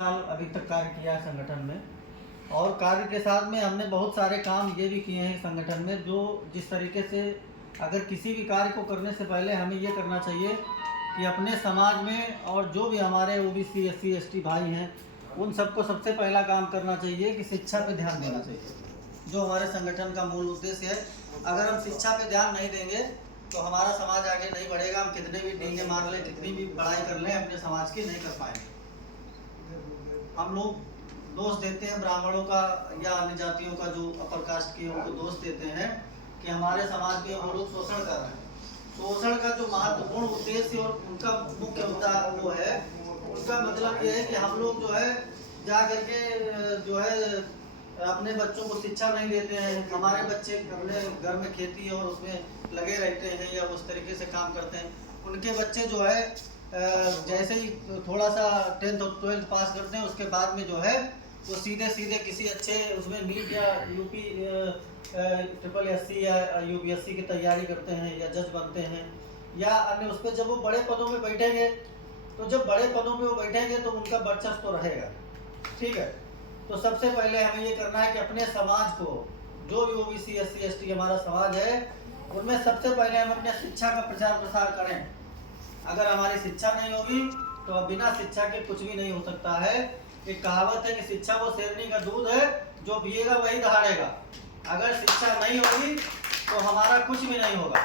साल अभी तक कार्य किया है संगठन में। और कार्य के साथ में हमने बहुत सारे काम ये भी किए हैं संगठन में, जो जिस तरीके से अगर किसी भी कार्य को करने से पहले हमें ये करना चाहिए कि अपने समाज में और जो भी हमारे ओबीसी एससी एसटी भाई हैं उन सबको सबसे पहला काम करना चाहिए कि शिक्षा पे ध्यान देना चाहिए, जो हमारे संगठन का मूल उद्देश्य है। अगर हम शिक्षा पे ध्यान नहीं देंगे तो हमारा समाज आगे नहीं बढ़ेगा। हम कितने भी डींगे मार लें, कितनी भी पढ़ाई कर लें, अपने समाज की नहीं कर पाएंगे। हम लोग दोष देते हैं ब्राह्मणों का या अन्य जातियों का, जो अपर कास्ट के उनको दोष देते हैं कि हमारे समाज में वो लोग शोषण कर रहे हैं। शोषण का जो महत्वपूर्ण उद्देश्य और उनका मुख्य मुद्दा वो है, उनका मतलब ये है कि हम लोग जो है जा करके जो है अपने बच्चों को शिक्षा नहीं देते हैं। हमारे बच्चे अपने घर में खेती और उसमें लगे रहते हैं या उस तरीके से काम करते हैं। उनके बच्चे जो है जैसे ही थोड़ा सा 10th और 12th पास करते हैं उसके बाद में जो है वो सीधे किसी अच्छे उसमें नीट या यूपी ट्रिपल एससी या यूपीएससी की तैयारी करते हैं या जज बनते हैं या अन्य उस पर। जब वो बड़े पदों में बैठेंगे तो जब बड़े पदों में वो बैठेंगे तो उनका वर्चस्व तो रहेगा, ठीक है। तो सबसे पहले हमें ये करना है कि अपने समाज को, जो भी ओबीसी एससी एसटी हमारा समाज है, उनमें सबसे पहले हम अपने शिक्षा का प्रचार प्रसार करें। अगर हमारी शिक्षा नहीं होगी तो बिना शिक्षा के कुछ भी नहीं हो सकता है। एक कहावत है कि शिक्षा वो शेरनी का दूध है, जो पिएगा वही दहाड़ेगा। अगर शिक्षा नहीं होगी तो हमारा कुछ भी नहीं होगा।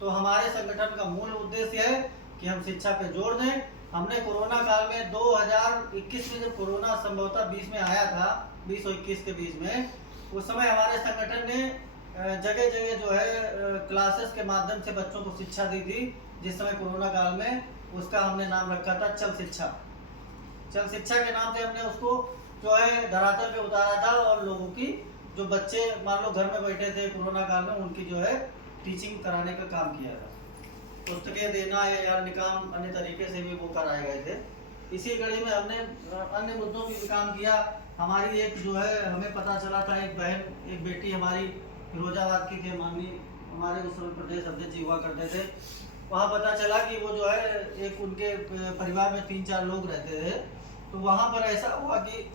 तो हमारे संगठन का मूल उद्देश्य है कि हम शिक्षा पे जोर दें। हमने कोरोना काल में 2021 में जब कोरोना संभवतः 20 में आया था, 20 और 21 के बीच में, उस समय हमारे संगठन ने जगह जगह जो है क्लासेस के माध्यम से बच्चों को शिक्षा दी थी। जिस समय कोरोना काल में उसका हमने नाम रखा था चल शिक्षा। चल शिक्षा के नाम से हमने उसको जो है धरातल पे उतारा था और लोगों की, जो बच्चे मान लो घर में बैठे थे कोरोना काल में, उनकी जो है टीचिंग कराने का काम किया था। पुस्तकें देना या अन्य काम अन्य तरीके से भी वो कराए गए थे। इसी कड़ी में हमने अन्य मुद्दों पर भी काम किया। हमारी एक जो है हमें पता चला था, एक बहन, एक बेटी हमारी फिरोजाबाद की थी, माननीय हमारे उस समय प्रदेश अध्यक्ष जी हुआ करते थे। वहाँ पता चला कि वो जो है एक उनके परिवार में 3-4 लोग रहते थे। तो वहाँ पर ऐसा हुआ कि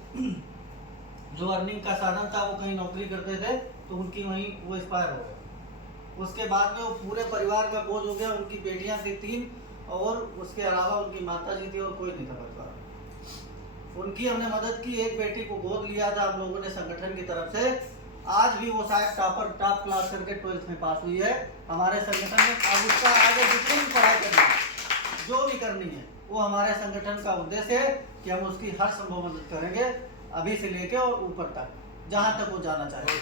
जो अर्निंग का साधन था वो कहीं नौकरी करते थे, तो उनकी वहीं वो एक्सपायर हो गए। उसके बाद में वो पूरे परिवार का बोझ हो गया। उनकी बेटियां थी 3 और उसके अलावा उनकी माता जी थी और कोई नहीं था परिवार। उनकी हमने मदद की, एक बेटी को गोद लिया था हम लोगों ने संगठन की तरफ से। आज भी वो शायद टॉप क्लास करके 12th में पास हुई है हमारे संगठन में। अब उसका आगे जितनी भी पढ़ाई करनी है, जो भी करनी है, वो हमारे संगठन का उद्देश्य है कि हम उसकी हर संभव मदद करेंगे, अभी से लेके और ऊपर तक, जहाँ तक वो जाना चाहिए।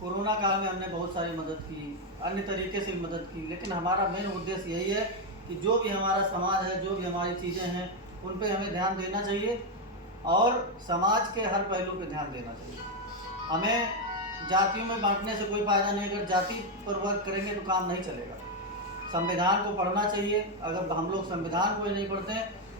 कोरोना काल में हमने बहुत सारी मदद की, अन्य तरीके से भी मदद की, लेकिन हमारा मेन उद्देश्य यही है कि जो भी हमारा समाज है, जो भी हमारी चीज़ें हैं, उन पे हमें ध्यान देना चाहिए और समाज के हर पहलू पे ध्यान देना चाहिए। हमें जातियों में बांटने से कोई फायदा नहीं। अगर जाति पर वर्क करेंगे तो काम नहीं चलेगा। संविधान को पढ़ना चाहिए। अगर हम लोग संविधान को ही नहीं पढ़ते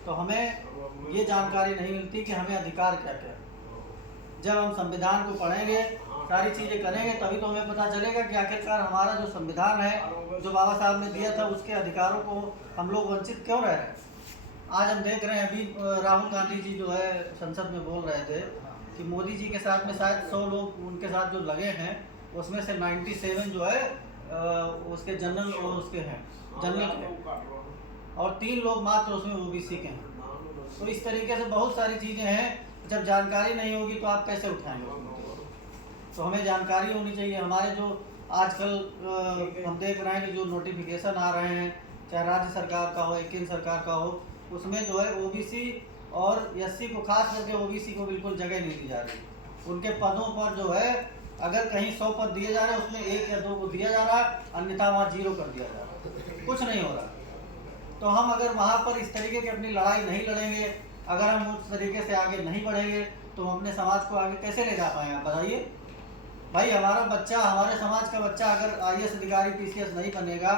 तो हमें ये जानकारी नहीं मिलती कि हमें अधिकार क्या क्या है। जब हम संविधान को पढ़ेंगे, सारी चीज़ें करेंगे, तभी तो हमें पता चलेगा कि आखिरकार हमारा जो संविधान है, जो बाबा साहब ने दिया था, उसके अधिकारों को हम लोग वंचित क्यों रह रहे हैं। आज हम देख रहे हैं, अभी राहुल गांधी जी जो है संसद में बोल रहे थे कि मोदी जी के साथ में शायद 100 लोग उनके साथ जो लगे हैं, उसमें से 97 जो है उसके जनरल और उसके हैं जनरल के, और 3 लोग मात्र उसमें ओबीसी के हैं। तो इस तरीके से बहुत सारी चीज़ें हैं। जब जानकारी नहीं होगी तो आप कैसे उठाएंगे। तो हमें जानकारी होनी चाहिए। हमारे जो आजकल हम देख रहे हैं कि जो नोटिफिकेशन आ रहे हैं, चाहे राज्य सरकार का हो या केंद्र सरकार का हो, उसमें जो है ओबीसी और एससी को, खास करके ओबीसी को बिल्कुल जगह नहीं दी जा रही। उनके पदों पर जो है अगर कहीं 100 पद दिए जा रहे हैं, उसमें 1 या 2 को दिया जा रहा है, अन्यथा वहाँ 0 कर दिया जा रहा है, कुछ नहीं हो रहा। तो हम अगर वहाँ पर इस तरीके की अपनी लड़ाई नहीं लड़ेंगे, अगर हम उस तरीके से आगे नहीं बढ़ेंगे, तो हम अपने समाज को आगे कैसे ले जा पाएंगे, आप बताइए भाई। हमारा बच्चा, हमारे समाज का बच्चा अगर IAS अधिकारी PCS नहीं बनेगा,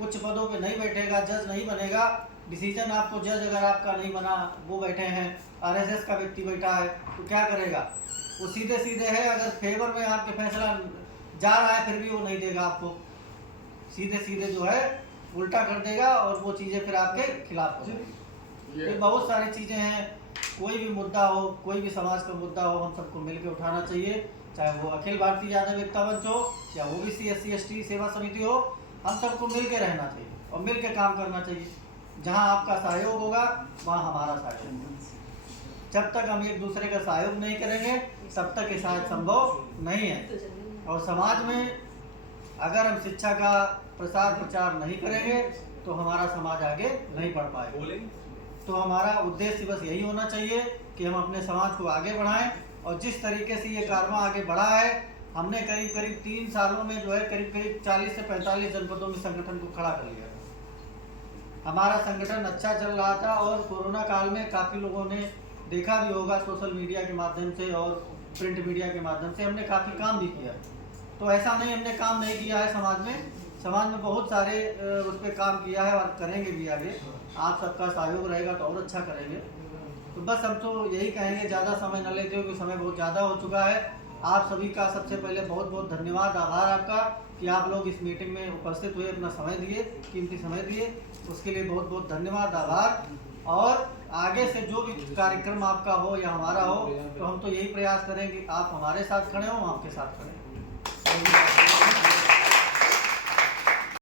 उच्च पदों पे नहीं बैठेगा, जज नहीं बनेगा, डिसीजन आपको जज अगर आपका नहीं बना, वो बैठे हैं, RSS का व्यक्ति बैठा है, तो क्या करेगा वो। सीधे सीधे है, अगर फेवर में आपके फैसला जा रहा है फिर भी वो नहीं देगा आपको, सीधे सीधे जो है उल्टा कर देगा और वो चीज़ें फिर आपके खिलाफ हो जाएगी। ये बहुत सारी चीज़ें हैं। कोई भी मुद्दा हो, कोई भी समाज का मुद्दा हो, हम सबको मिलकर उठाना चाहिए, चाहे वो अखिल भारतीय यादव एकता मंच हो या ओबीसी SC ST सेवा समिति हो। हम सबको मिल के रहना चाहिए और मिल के काम करना चाहिए। जहाँ आपका सहयोग होगा वहाँ हमारा सहयोग होगा। जब तक हम एक दूसरे का सहयोग नहीं करेंगे तब तक ये शायद संभव नहीं है। और समाज में अगर हम शिक्षा का प्रसार प्रचार नहीं करेंगे तो हमारा समाज आगे नहीं बढ़ पाएगा। तो हमारा उद्देश्य बस यही होना चाहिए कि हम अपने समाज को आगे बढ़ाएं। और जिस तरीके से ये कारवां आगे बढ़ा है, हमने करीब करीब 3 सालों में जो है करीब करीब 40 से 45 जनपदों में संगठन को खड़ा कर लिया। हमारा संगठन अच्छा चल रहा था और कोरोना काल में काफ़ी लोगों ने देखा भी होगा, सोशल मीडिया के माध्यम से और प्रिंट मीडिया के माध्यम से हमने काफ़ी काम भी किया। तो ऐसा नहीं हमने काम नहीं किया है। समाज में बहुत सारे उस पर काम किया है और करेंगे भी आगे। आप सबका सहयोग रहेगा तो और अच्छा करेंगे। तो बस हम तो यही कहेंगे, ज़्यादा समय न लेते हुए, क्योंकि समय बहुत ज़्यादा हो चुका है। आप सभी का सबसे पहले बहुत बहुत धन्यवाद, आभार आपका कि आप लोग इस मीटिंग में उपस्थित हुए, अपना समय दिए, कीमती समय दिए, उसके लिए बहुत बहुत धन्यवाद, आभार। और आगे से जो भी कार्यक्रम आपका हो या हमारा हो, तो हम तो यही प्रयास करेंगे आप हमारे साथ खड़े हों, आपके साथ खड़े हों।